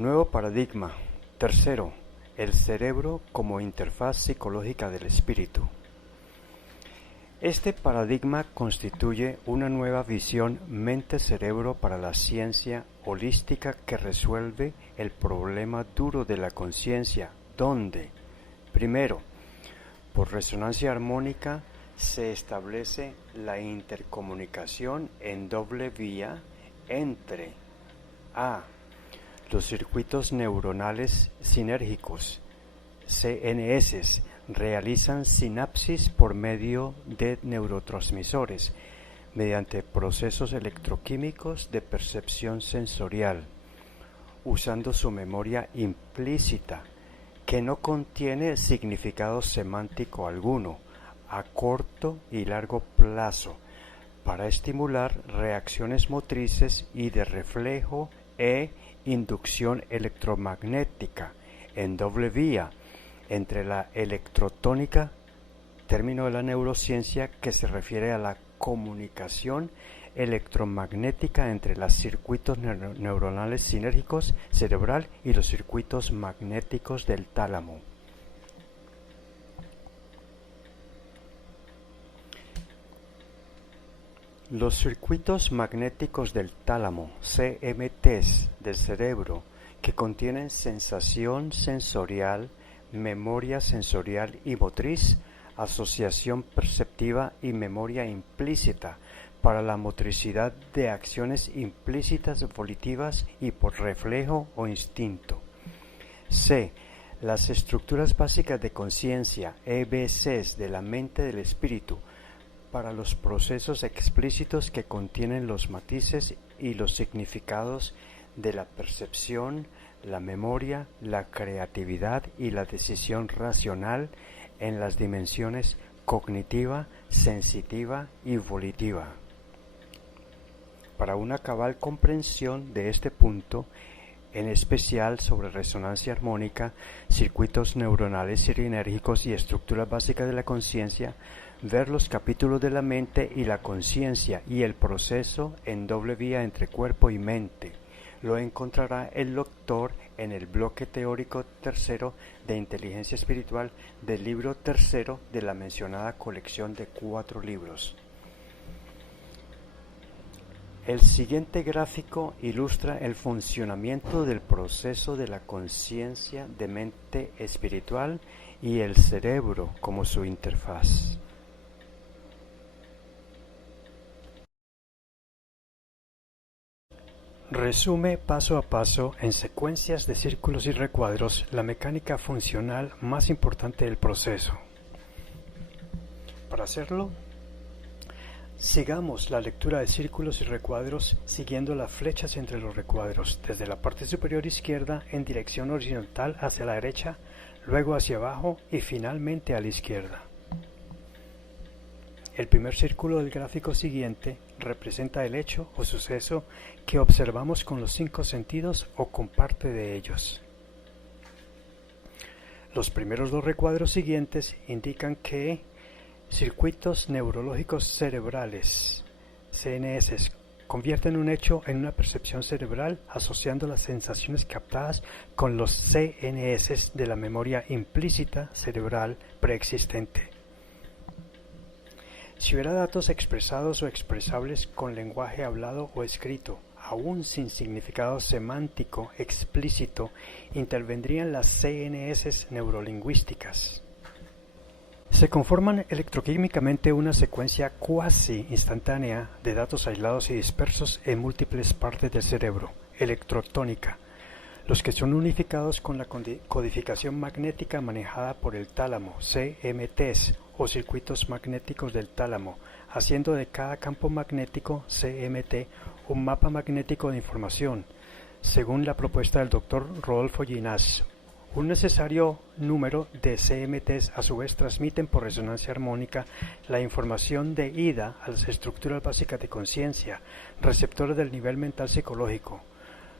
Nuevo paradigma. Tercero, el cerebro como interfaz psicológica del espíritu. Este paradigma constituye una nueva visión mente-cerebro para la ciencia holística que resuelve el problema duro de la conciencia, donde, primero, por resonancia armónica, se establece la intercomunicación en doble vía entre a. Los circuitos neuronales sinérgicos, CNS, realizan sinapsis por medio de neurotransmisores mediante procesos electroquímicos de percepción sensorial, usando su memoria implícita, que no contiene significado semántico alguno, a corto y largo plazo, para estimular reacciones motrices y de reflejo e inducción electromagnética en doble vía entre la electrotónica, término de la neurociencia que se refiere a la comunicación electromagnética entre los circuitos neuronales sinérgicos cerebral y los circuitos magnéticos del tálamo. Los circuitos magnéticos del tálamo, CMTs, del cerebro, que contienen sensación sensorial, memoria sensorial y motriz, asociación perceptiva y memoria implícita para la motricidad de acciones implícitas volitivas y por reflejo o instinto. C. Las estructuras básicas de conciencia, EBCs, de la mente del espíritu, para los procesos explícitos que contienen los matices y los significados de la percepción, la memoria, la creatividad y la decisión racional en las dimensiones cognitiva, sensitiva y volitiva. Para una cabal comprensión de este punto, en especial sobre resonancia armónica, circuitos neuronales sinérgicos y estructuras básicas de la conciencia, ver los capítulos de la mente y la conciencia y el proceso en doble vía entre cuerpo y mente. Lo encontrará el lector en el bloque teórico tercero de Inteligencia Espiritual del libro tercero de la mencionada colección de 4 libros. El siguiente gráfico ilustra el funcionamiento del proceso de la conciencia de mente espiritual y el cerebro como su interfaz. Resume paso a paso, en secuencias de círculos y recuadros, la mecánica funcional más importante del proceso. Para hacerlo, sigamos la lectura de círculos y recuadros siguiendo las flechas entre los recuadros, desde la parte superior izquierda en dirección horizontal hacia la derecha, luego hacia abajo y finalmente a la izquierda. El primer círculo del gráfico siguiente representa el hecho o suceso que observamos con los 5 sentidos o con parte de ellos. Los primeros 2 recuadros siguientes indican que circuitos neurológicos cerebrales, CNS, convierten un hecho en una percepción cerebral asociando las sensaciones captadas con los CNS de la memoria implícita cerebral preexistente. Si hubiera datos expresados o expresables con lenguaje hablado o escrito, aún sin significado semántico explícito, intervendrían las CNS neurolingüísticas. Se conforman electroquímicamente una secuencia cuasi instantánea de datos aislados y dispersos en múltiples partes del cerebro, electrotónica, los que son unificados con la codificación magnética manejada por el tálamo, CMTs, o circuitos magnéticos del tálamo, haciendo de cada campo magnético, CMT, un mapa magnético de información, según la propuesta del Dr. Rodolfo Ginás. Un necesario número de CMTs a su vez transmiten por resonancia armónica la información de ida a las estructuras básicas de conciencia, receptores del nivel mental psicológico.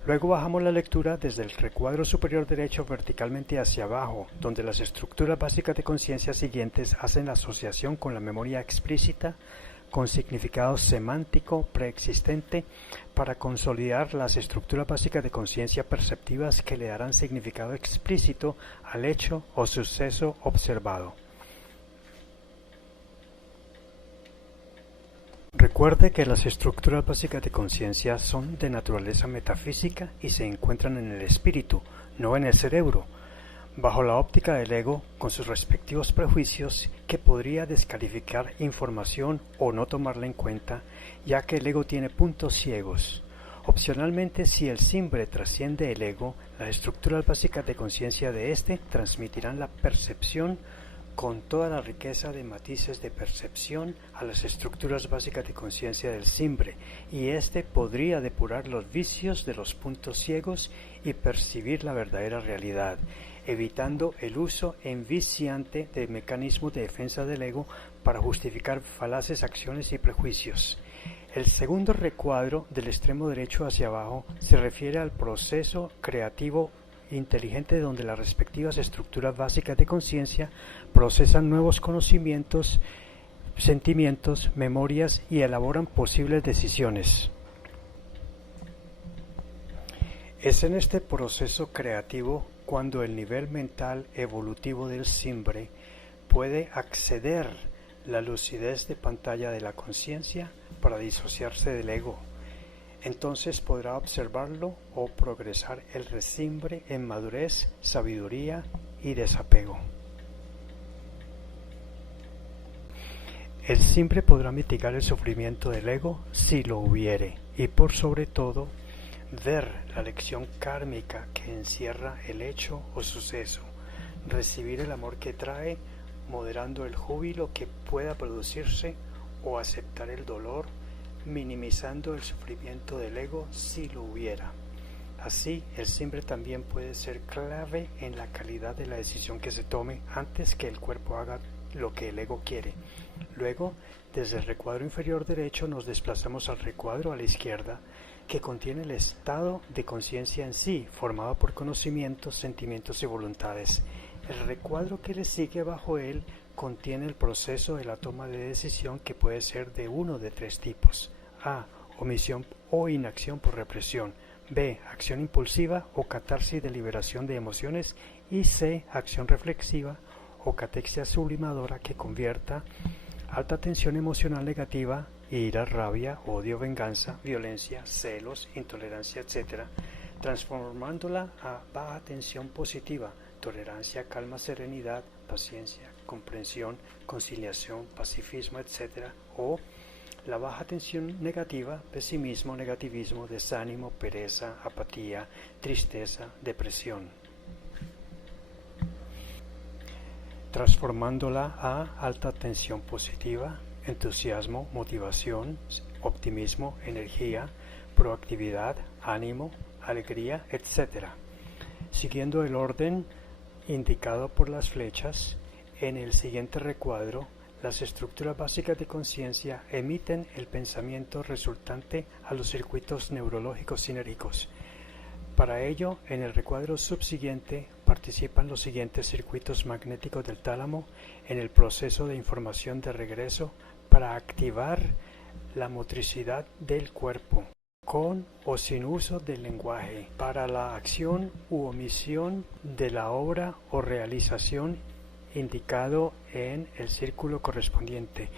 Luego bajamos la lectura desde el recuadro superior derecho verticalmente hacia abajo, donde las estructuras básicas de conciencia siguientes hacen la asociación con la memoria explícita, con significado semántico preexistente para consolidar las estructuras básicas de conciencia perceptivas que le darán significado explícito al hecho o suceso observado. Recuerde que las estructuras básicas de conciencia son de naturaleza metafísica y se encuentran en el espíritu, no en el cerebro, bajo la óptica del ego, con sus respectivos prejuicios que podría descalificar información o no tomarla en cuenta, ya que el ego tiene puntos ciegos. Opcionalmente, si el simbre trasciende el ego, las estructuras básicas de conciencia de éste transmitirán la percepción con toda la riqueza de matices de percepción a las estructuras básicas de conciencia del simbre, y éste podría depurar los vicios de los puntos ciegos y percibir la verdadera realidad, evitando el uso enviciante de mecanismos de defensa del ego para justificar falaces acciones y prejuicios. El segundo recuadro del extremo derecho hacia abajo se refiere al proceso creativo inteligente donde las respectivas estructuras básicas de conciencia procesan nuevos conocimientos, sentimientos, memorias y elaboran posibles decisiones. Es en este proceso creativo cuando el nivel mental evolutivo del simbre puede acceder la lucidez de pantalla de la conciencia para disociarse del ego. Entonces podrá observarlo o progresar el resimbre en madurez, sabiduría y desapego. El simbre podrá mitigar el sufrimiento del ego si lo hubiere, y por sobre todo, ver la lección kármica que encierra el hecho o suceso, recibir el amor que trae, moderando el júbilo que pueda producirse, o aceptar el dolor, minimizando el sufrimiento del ego si lo hubiera. Así, el simbre también puede ser clave en la calidad de la decisión que se tome antes que el cuerpo haga lo que el ego quiere. Luego, desde el recuadro inferior derecho nos desplazamos al recuadro a la izquierda, que contiene el estado de conciencia en sí, formado por conocimientos, sentimientos y voluntades. El recuadro que le sigue bajo él contiene el proceso de la toma de decisión, que puede ser de uno de tres tipos: A. Omisión o inacción por represión; B. Acción impulsiva o catarsis de liberación de emociones; y C. Acción reflexiva o catexia sublimadora, que convierta alta tensión emocional negativa, ira, rabia, odio, venganza, violencia, celos, intolerancia, etc., transformándola a baja tensión positiva, tolerancia, calma, serenidad, paciencia, comprensión, conciliación, pacifismo, etc., o la baja tensión negativa, pesimismo, negativismo, desánimo, pereza, apatía, tristeza, depresión, transformándola a alta tensión positiva, entusiasmo, motivación, optimismo, energía, proactividad, ánimo, alegría, etc. Siguiendo el orden indicado por las flechas, en el siguiente recuadro, las estructuras básicas de conciencia emiten el pensamiento resultante a los circuitos neurológicos sinérgicos. Para ello, en el recuadro subsiguiente participan los siguientes circuitos magnéticos del tálamo en el proceso de información de regreso para activar la motricidad del cuerpo, con o sin uso del lenguaje, para la acción u omisión de la obra o realización indicado en el círculo correspondiente.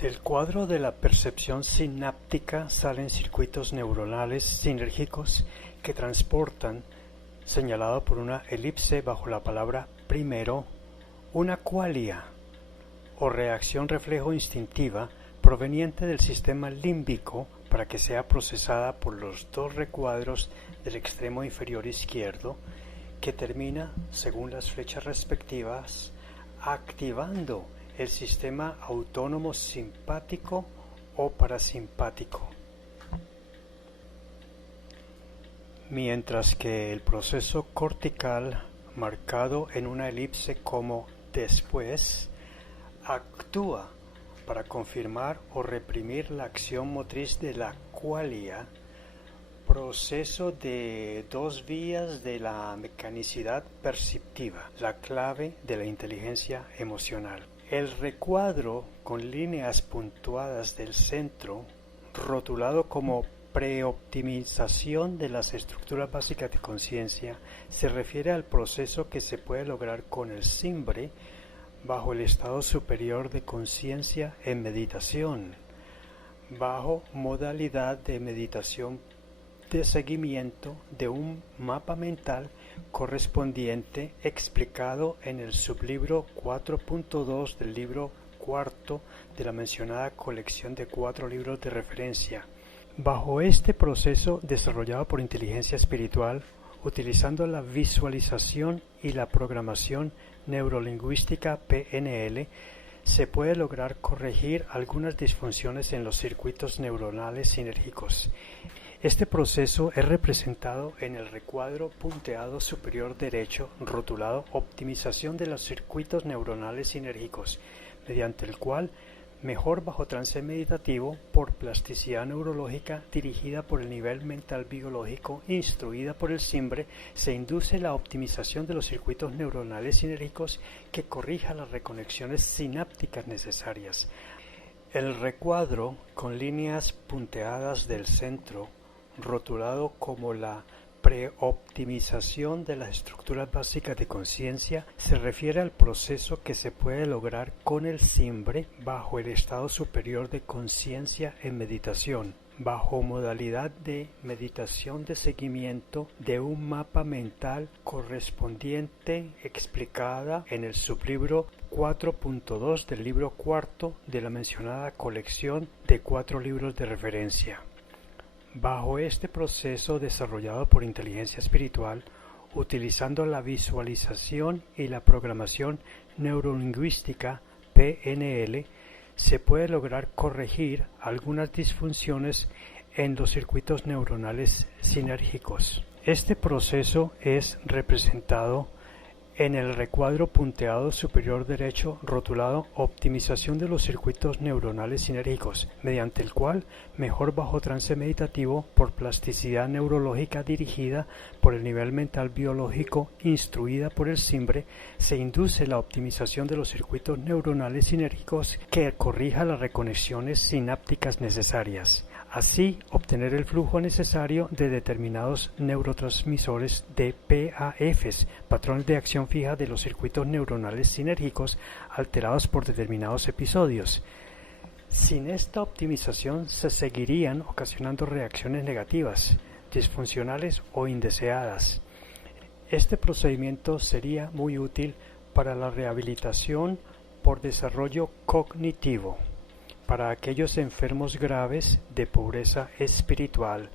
Del cuadro de la percepción sináptica salen circuitos neuronales sinérgicos que transportan, señalado por una elipse bajo la palabra primero, una qualia o reacción reflejo instintiva proveniente del sistema límbico para que sea procesada por los dos recuadros del extremo inferior izquierdo, que termina, según las flechas respectivas, activando el sistema autónomo simpático o parasimpático. Mientras que el proceso cortical, marcado en una elipse como después, actúa para confirmar o reprimir la acción motriz de la qualia, proceso de dos vías de la mecanicidad perceptiva, la clave de la inteligencia emocional. El recuadro con líneas puntuadas del centro, rotulado como preoptimización de las estructuras básicas de conciencia, se refiere al proceso que se puede lograr con el SIMBRE bajo el estado superior de conciencia en meditación, bajo modalidad de meditación de seguimiento de un mapa mental correspondiente explicado en el sublibro 4.2 del libro cuarto de la mencionada colección de 4 libros de referencia. Bajo este proceso desarrollado por inteligencia espiritual, utilizando la visualización y la programación neurolingüística PNL, se puede lograr corregir algunas disfunciones en los circuitos neuronales sinérgicos. Este proceso es representado en el recuadro punteado superior derecho rotulado Optimización de los circuitos neuronales sinérgicos, mediante el cual, mejor bajo trance meditativo por plasticidad neurológica dirigida por el nivel mental biológico, instruida por el SIMBRE, se induce la optimización de los circuitos neuronales sinérgicos que corrija las reconexiones sinápticas necesarias. El recuadro con líneas punteadas del centro, rotulado como la preoptimización de las estructuras básicas de conciencia, se refiere al proceso que se puede lograr con el SIMBRE bajo el estado superior de conciencia en meditación, bajo modalidad de meditación de seguimiento de un mapa mental correspondiente explicada en el sublibro 4.2 del libro cuarto de la mencionada colección de 4 libros de referencia. Bajo este proceso desarrollado por inteligencia espiritual, utilizando la visualización y la programación neurolingüística PNL, se puede lograr corregir algunas disfunciones en los circuitos neuronales sinérgicos. Este proceso es representado en el recuadro punteado superior derecho rotulado Optimización de los circuitos neuronales sinérgicos, mediante el cual, mejor bajo trance meditativo por plasticidad neurológica dirigida por el nivel mental biológico, instruida por el SIMBRE, se induce la optimización de los circuitos neuronales sinérgicos que corrija las reconexiones sinápticas necesarias. Así, obtener el flujo necesario de determinados neurotransmisores de PAFs, patrones de acción fija de los circuitos neuronales sinérgicos alterados por determinados episodios. Sin esta optimización se seguirían ocasionando reacciones negativas, disfuncionales o indeseadas. Este procedimiento sería muy útil para la rehabilitación por desarrollo cognitivo, para aquellos enfermos graves de pobreza espiritual,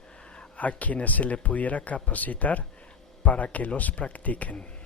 a quienes se le pudiera capacitar para que los practiquen.